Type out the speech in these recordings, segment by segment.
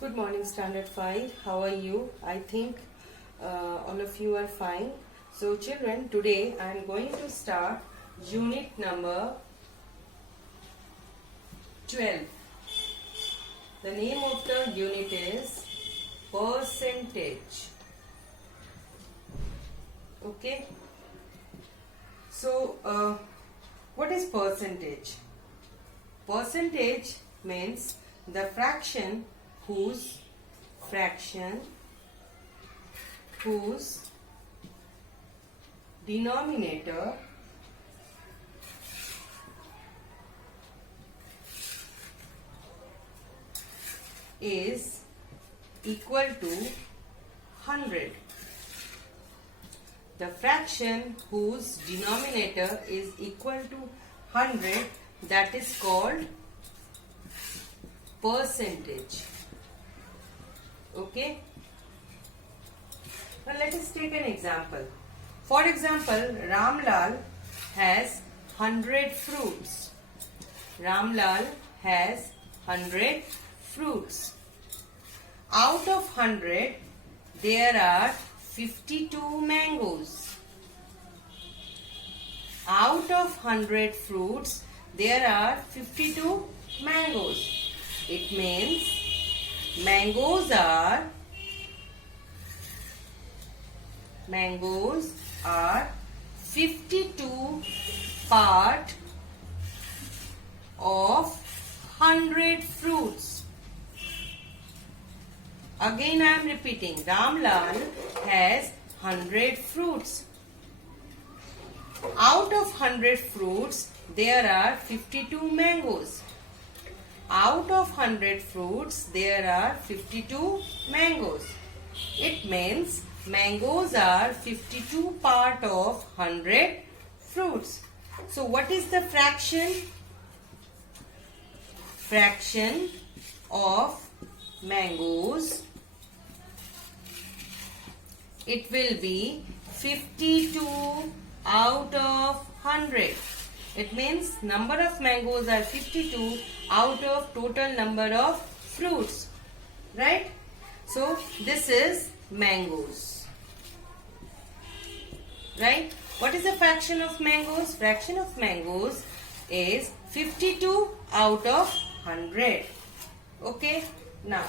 Good morning, Standard 5. How are you? I think all of you are fine. So, children, today I am going to start unit number 12. The name of the unit is percentage. Okay. So, what is percentage? Percentage means the fraction whose denominator is equal to 100. The fraction whose denominator is equal to 100, that is called percentage. Okay. Now let us take an example. For example, Ramlal has 100 fruits. Ramlal has 100 fruits. Out of 100, there are 52 mangoes. Out of 100 fruits, there are 52 mangoes. It means mangoes are 52 part of 100 fruits. Again I am repeating, Ramlal has 100 fruits. Out of 100 fruits, there are 52 mangoes. Out of 100 fruits, there are 52 mangoes. It means mangoes are 52 part of 100 fruits. So what is the fraction? Fraction of mangoes. It will be 52 out of 100. It means number of mangoes are 52 out of total number of fruits. Right? So this is mangoes. Right? What is the fraction of mangoes? Fraction of mangoes is 52 out of 100. Okay? Now,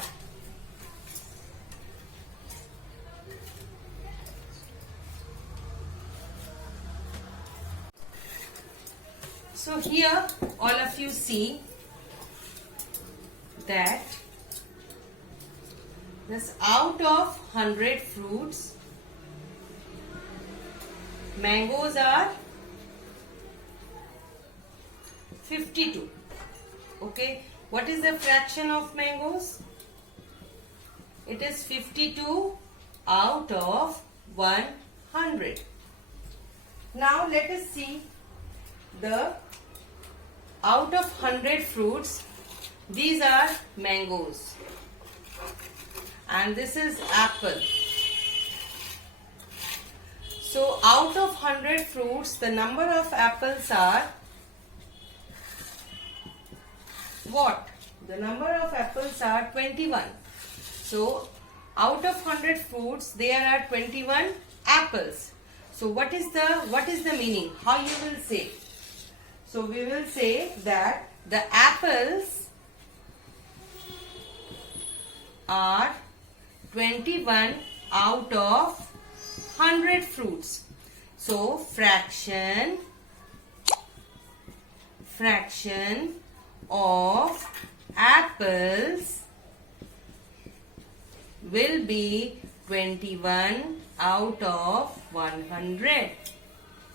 so here all of you see that this out of 100 fruits, mangoes are 52. Okay, what is the fraction of mangoes? It is 52 out of 100. Now let us see the out of 100 fruits. These are mangoes and this is apple. So out of 100 fruits, the number of apples are what? The number of apples are 21. So out of 100 fruits, there are 21 apples. So what is the meaning? How you will say? So we will say that the apples are 21 out of 100 fruits. So fraction of apples will be 21 out of 100.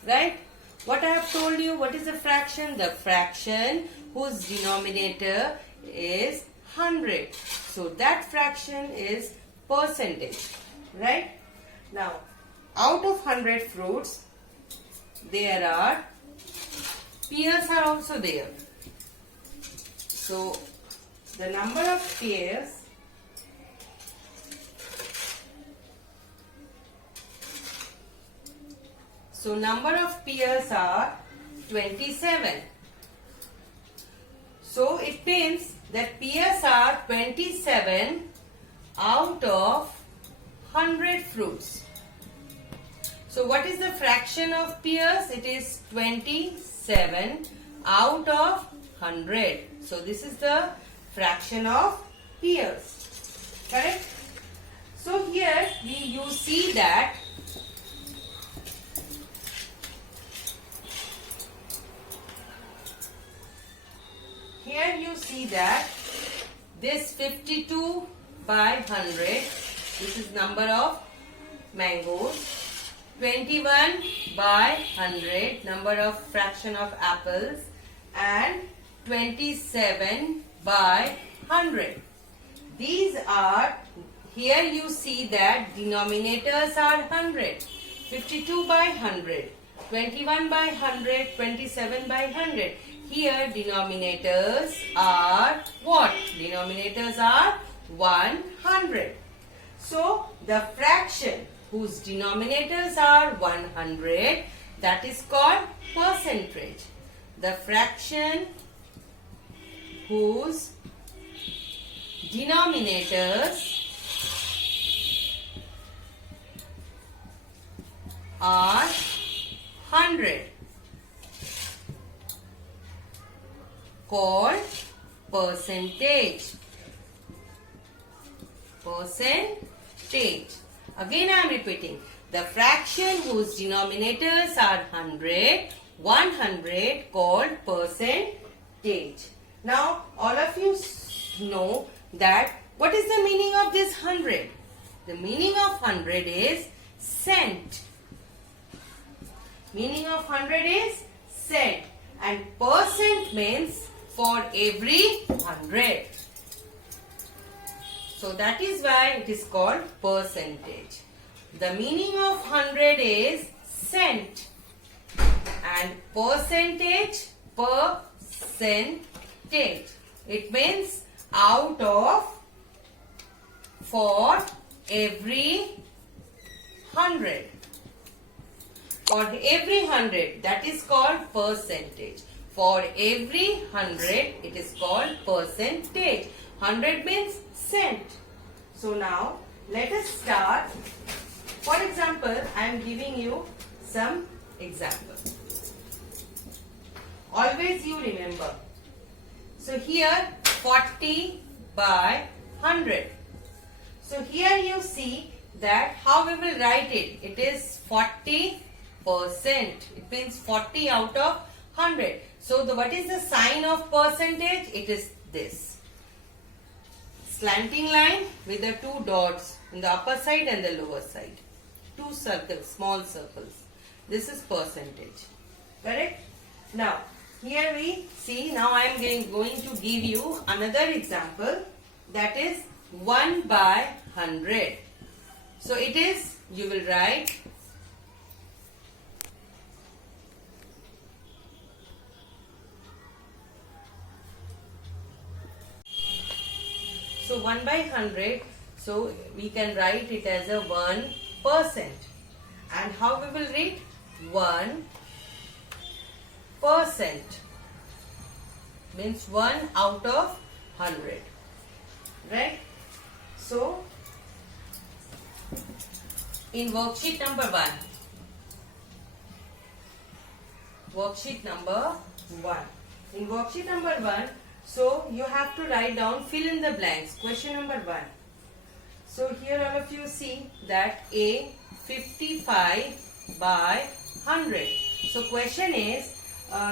Right? What I have told you, what is the fraction? The fraction whose denominator is 100. So that fraction is percentage. Right? Now, out of 100 fruits, there are pears are also there. So the number of pears So number of pears are 27. So it means that pears are 27 out of 100 fruits. So what is the fraction of pears? It is 27 out of 100. So this is the fraction of pears. Correct? So here you see that this 52 by 100, this is number of mangoes. 21 by 100, number of fraction of apples, and 27 by 100. These are, here you see that denominators are 100. 52 by 100, 21 by 100, 27 by 100. Here denominators are what? Denominators are 100. So the fraction whose denominators are 100, that is called percentage. The fraction whose denominators are 100 called percentage. Percentage. Again I am repeating. The fraction whose denominators are 100 called percentage. Now all of you know that what is the meaning of this 100? The meaning of 100 is cent. Meaning of 100 is cent, and percent means for every 100. So that is why it is called percentage. The meaning of 100 is cent, and percentage, it means out of, for every 100. For every 100, that is called percentage. For every 100, it is called percentage. 100 means cent. So now, let us start. For example, I am giving you some examples. Always you remember. So here, 40 by 100. So here you see that how we will write it. It is 40%. It means 40 out of 100. So what is the sign of percentage? It is this. Slanting line with the two dots in the upper side and the lower side. Two circles, small circles. This is percentage. Correct? Now, here we see, now I am going to give you another example, that is 1 by 100. So it is, you will write so 1 by 100, so we can write it as a 1%. And how we will read? 1% means 1 out of 100. Right? So, in worksheet number 1. Worksheet number 1. In worksheet number 1, so you have to write down, fill in the blanks. Question number 1. So here all of you see that A 55 by 100. So question is,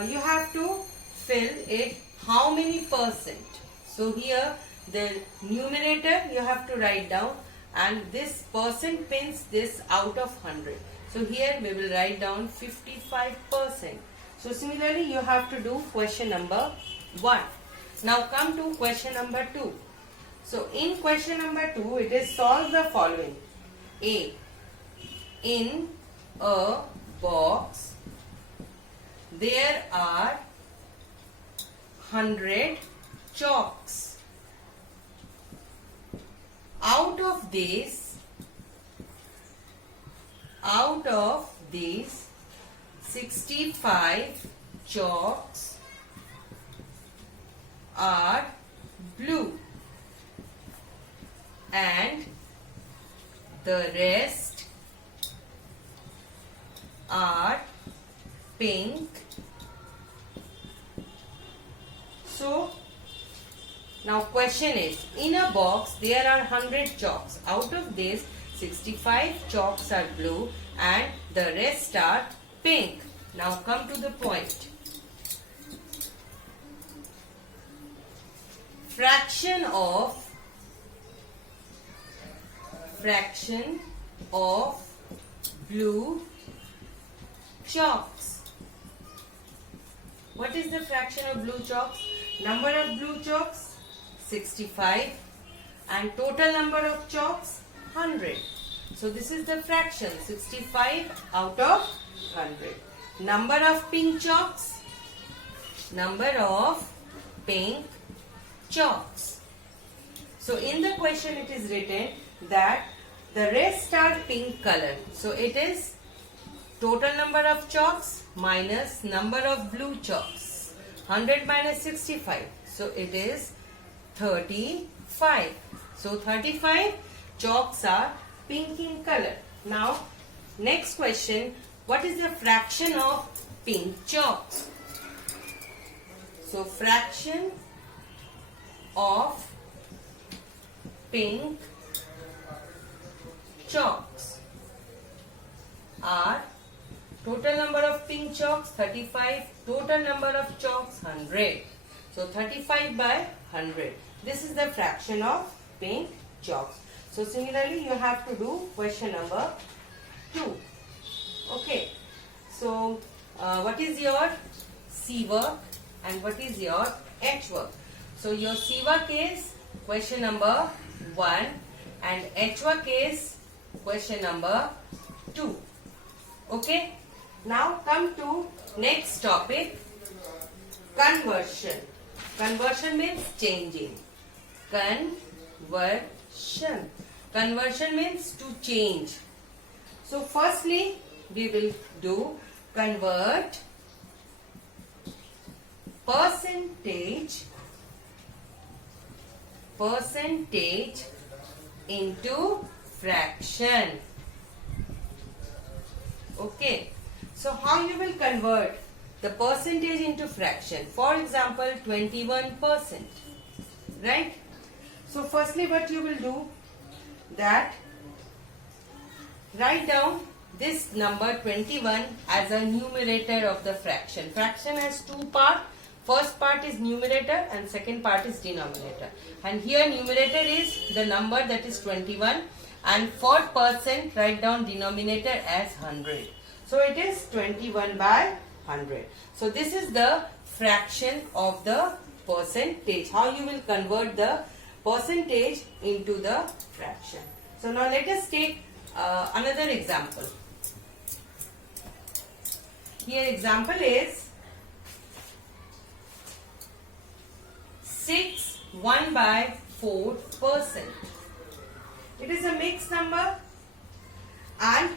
you have to fill it how many percent. So here the numerator you have to write down, and this percent means this out of 100. So here we will write down 55%. So similarly you have to do question number 1. Now come to question number 2. So in question number 2, it is solve the following. A. In a box there are 100 chalks. Out of these 65 chalks are blue and The rest are pink. So now question is, in a box there are 100 chalks. Out of this 65 chalks are blue and the rest are pink. Now come to the point. Fraction of blue chalks. What is the fraction of blue chalks? Number of blue chalks 65 and total number of chalks 100. So this is the fraction, 65 out of 100. Number of pink chalks, So in the question it is written that the rest are pink color. So it is total number of chalks minus number of blue chalks. 100 minus 65. So it is 35. So 35 chalks are pink in color. Now next question, what is the fraction of pink chalks? So fraction of pink chalks are total number of pink chalks 35, total number of chalks 100. So 35 by 100. This is the fraction of pink chalks. So similarly you have to do question number 2. Okay. So what is your C work and what is your H work? So your C work is question number 1 and H work is question number 2. Okay. Now come to next topic, conversion. Conversion means changing. Conversion means to change. So firstly we will do convert percentage into fraction. Okay. So how you will convert the percentage into fraction? For example, 21%. Right? So firstly what you will do, that write down this number 21 as a numerator of the fraction. Fraction has two parts. First part is numerator and second part is denominator. And here numerator is the number that is 21 and for percent write down denominator as 100. So it is 21 by 100. So this is the fraction of the percentage. How you will convert the percentage into the fraction. So now let us take another example. Here example is 6 1 by 4%. It is a mixed number and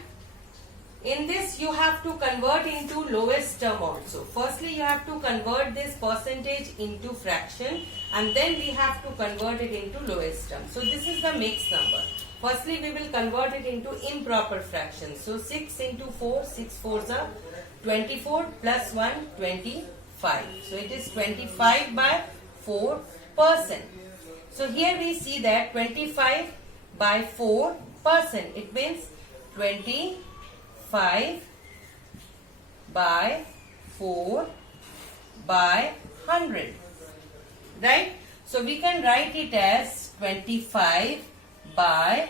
in this you have to convert into lowest term also. Firstly you have to convert this percentage into fraction and then we have to convert it into lowest term. So this is the mixed number. Firstly we will convert it into improper fraction. So 6 into 4, 6 4s are 24 plus 1 25. So it is 25 by 4%. So here we see that 25 by 4%. It means 25 by 4 by 100. Right? So we can write it as 25 by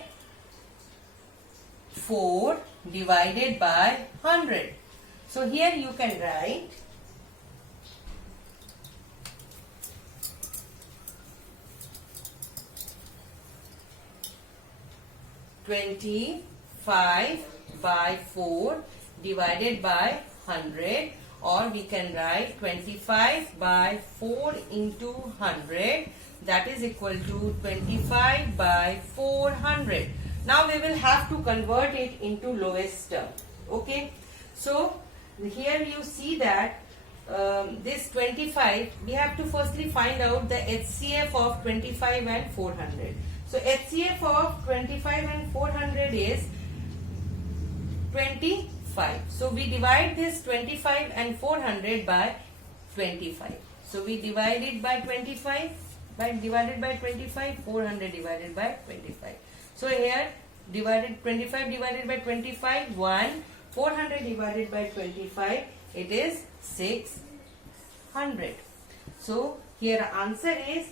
4 divided by 100. So here you can write 25 by 4 divided by 100, or we can write 25 by 4 into 100, that is equal to 25 by 400. Now we will have to convert it into lowest term. Okay. So here you see that this 25, we have to firstly find out the HCF of 25 and 400. So HCF of 25 and 400 is 25. So we divide this 25 and 400 by 25. So we divide it by 25, divided by 25, 400 divided by 25. So here 25 divided by 25, 1, 400 divided by 25, it is 600. So here answer is,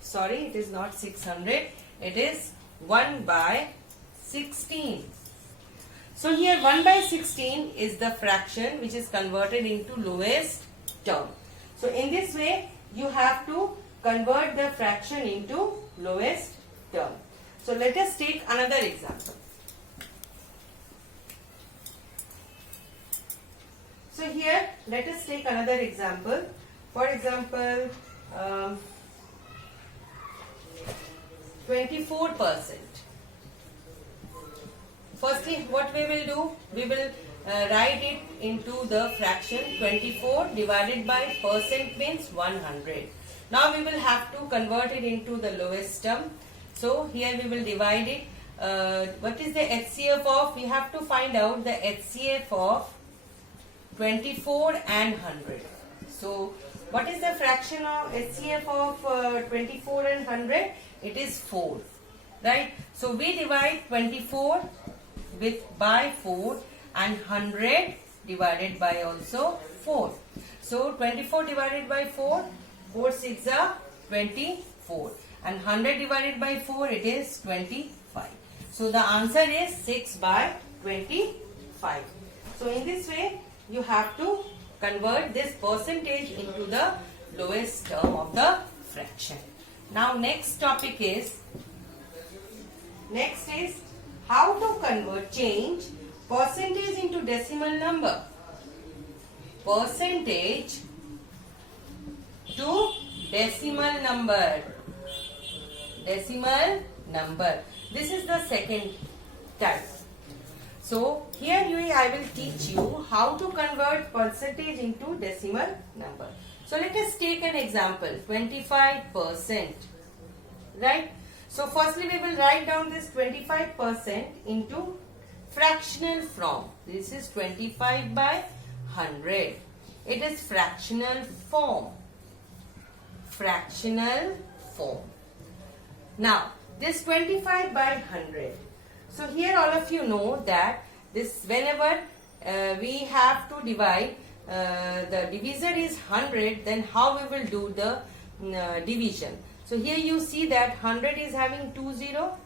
sorry, it is not 600, it is 1 by 16. So here 1 by 16 is the fraction which is converted into lowest term. So in this way you have to convert the fraction into lowest term. So let us take another example. So here let us take another example. For example, 24%. Firstly, what we will do? We will write it into the fraction 24 divided by percent means 100. Now we will have to convert it into the lowest term. So here we will divide it. What is the HCF of? We have to find out the HCF of 24 and 100. So what is the fraction of HCF of 24 and 100? It is 4. Right? So we divide 24 by 4 and 100 divided by also 4. So 24 divided by 4, 4 6 are 24. And 100 divided by 4, it is 25. So the answer is 6 by 25. So in this way, you have to convert this percentage into the lowest term of the fraction. Now next topic is, how to change percentage into decimal number. Percentage to decimal number. Decimal number. This is the second type. So here I will teach you how to convert percentage into decimal number. So let us take an example, 25%. Right? So firstly we will write down this 25% into fractional form. This is 25 by 100. It is fractional form. Fractional form. Now, this 25 by 100. So here all of you know that this whenever we have to divide, the divisor is 100, then how we will do the division. So here you see that 100 is having 2 0.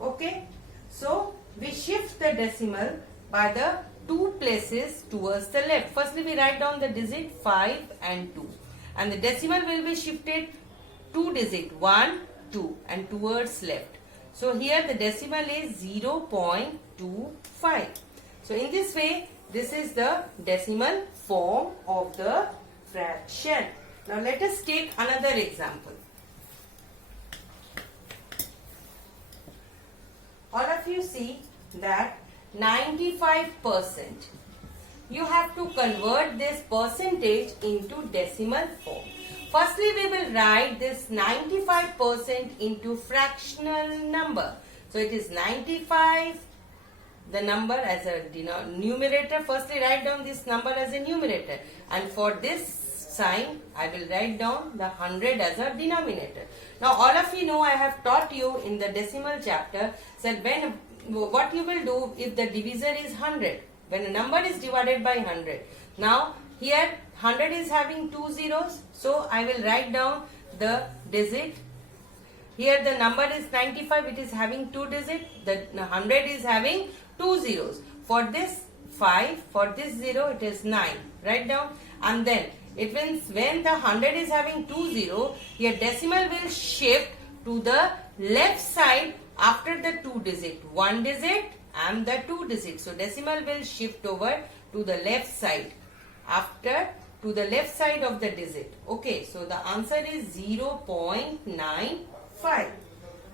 Okay. So we shift the decimal by the 2 places towards the left. Firstly we write down the digit 5 and 2. And the decimal will be shifted 2 digit 1, 2 and towards left. So here the decimal is 0.25. So in this way, this is the decimal form of the fraction. Now let us take another example. All of you see that 95%. You have to convert this percentage into decimal form. Firstly, we will write this 95% into fractional number. So it is 95, the number as a numerator. Firstly, write down this number as a numerator. And for this sign, I will write down the 100 as a denominator. Now, all of you know I have taught you in the decimal chapter that what you will do if the divisor is 100. When a number is divided by 100. Now, here 100 is having 2 zeros. So, I will write down the digit. Here the number is 95. It is having 2 digits. The 100 is having 2 zeros. For this 5, for this 0, it is 9. Write down. And then, it means when the 100 is having 2 0, your decimal will shift to the left side after the 2 digit. 1 digit and the 2 digits. So decimal will shift over to the left side after to the left side of the digit. Okay, so the answer is 0.95.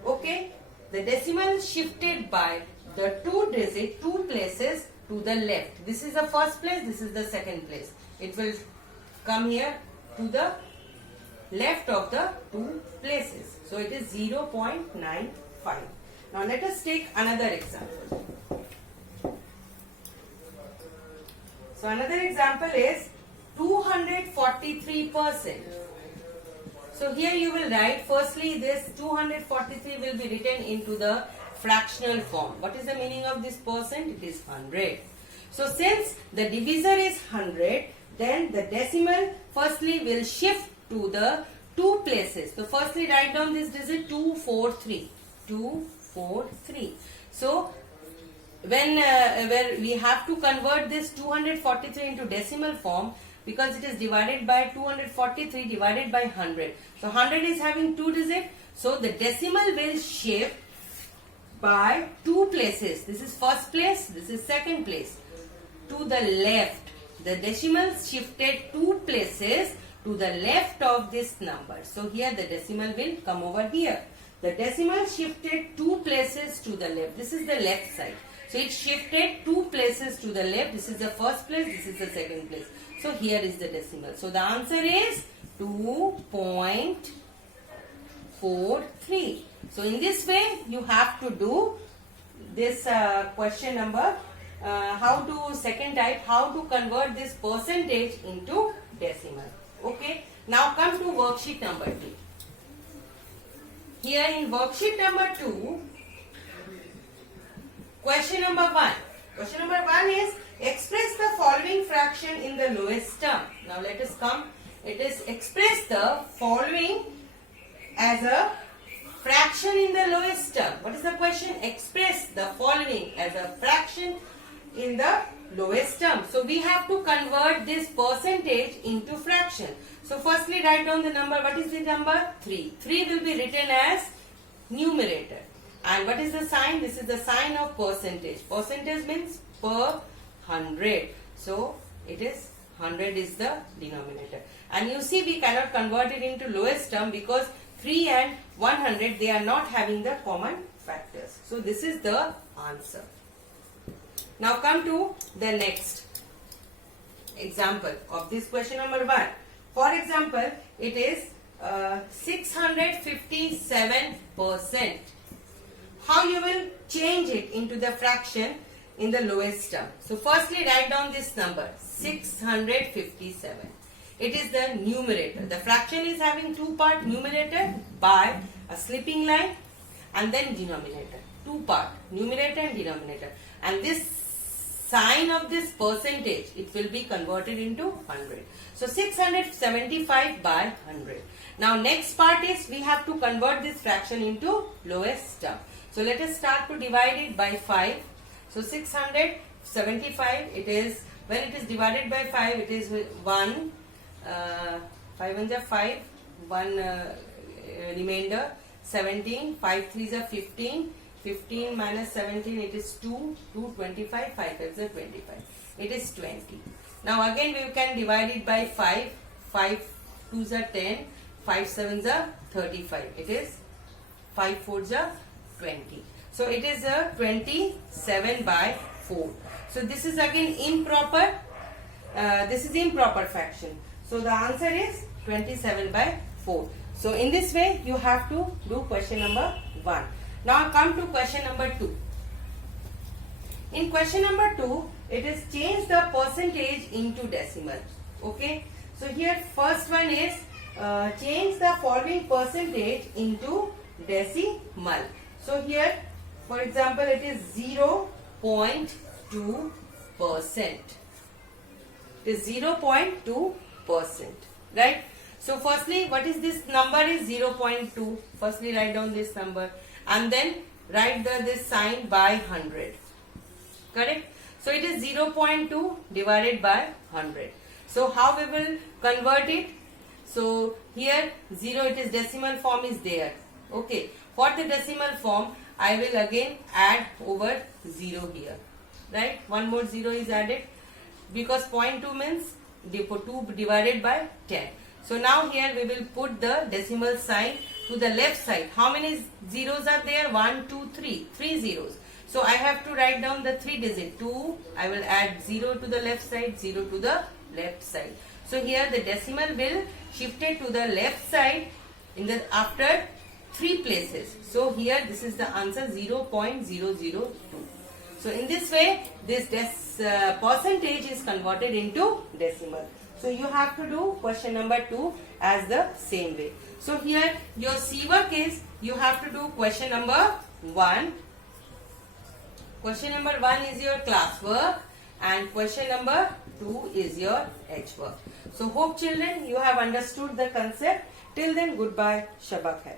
Okay, the decimal shifted by the 2 digit, 2 places to the left. This is the first place, this is the second place. It will come here to the left of the two places. So it is 0.95. Now let us take another example. So another example is 243%. So here you will write, firstly this 243 will be written into the fractional form. What is the meaning of this percent? It is 100. So since the divisor is 100, then the decimal firstly will shift to the two places. So firstly write down this digit 243. 243. So where we have to convert this 243 into decimal form, because it is divided by 243 divided by 100. So 100 is having two digits. So the decimal will shift by two places. This is first place, this is second place. To the left. The decimal shifted two places to the left of this number. So here the decimal will come over here. The decimal shifted two places to the left. This is the left side. So it shifted two places to the left. This is the first place, this is the second place. So here is the decimal. So the answer is 2.43. So in this way you have to do this question number. Second type, how to convert this percentage into decimal. Okay. Now come to worksheet number 2. Here in worksheet number 2, question number 1. Question number 1 is express the following fraction in the lowest term. Now let us come. It is express the following as a fraction in the lowest term. What is the question? Express the following as a fraction in the lowest term. So we have to convert this percentage into fraction. So firstly write down the number. What is the number? 3. 3 will be written as numerator. And what is the sign? This is the sign of percentage. Percentage means per 100. So it is 100 is the denominator. And you see we cannot convert it into lowest term because 3 and 100 they are not having the common factors. So this is the answer. Now come to the next example of this question number 1. For example, it is 657%. How you will change it into the fraction in the lowest term? So firstly write down this number 657. It is the numerator. The fraction is having two part, numerator by a slipping line and then denominator. Two part, numerator and denominator. And this sign of this percentage, it will be converted into 100. So 675 by 100. Now next part is we have to convert this fraction into lowest term. So let us start to divide it by 5. So 675, it is, when it is divided by 5, it is 1, 5 ones are 5, 1 remainder, 17, 5 threes are 15, 15 minus 17, it is 2, 2, 25, 5 5s are 25. It is 20. Now again we can divide it by 5, 5 2s are 10, 5 7s are 35. It is 5 4s are 20. So it is a 27 by 4. So this is again improper. This is improper fraction. So the answer is 27 by 4. So in this way you have to do question number 1. Now come to question number 2. In question number 2, it is change the percentage into decimal. Okay. So here first one is change the following percentage into decimal. So here for example it is 0.2%. It is 0.2%. Right. So firstly what is this number is 0.2. Firstly write down this number and then write this sign by 100. Correct. So it is 0.2 divided by 100. So how we will convert it? So here 0, it is decimal form is there. Okay. For the decimal form I will again add over 0 here. Right. One more 0 is added because 0.2 means 2 divided by 10. So now here we will put the decimal sign to the left side. How many zeros are there? 1, 2, 3. 3 zeros. So I have to write down the 3 digit. 2, I will add 0 to the left side, 0 to the left side. So here the decimal will shifted to the left side in the after 3 places. So here this is the answer 0.002. So in this way this percentage is converted into decimal. So you have to do question number 2 as the same way. So here your C work is you have to do question number 1. Question number 1 is your class work and question number 2 is your H work. So hope children you have understood the concept. Till then goodbye. Shabak hai.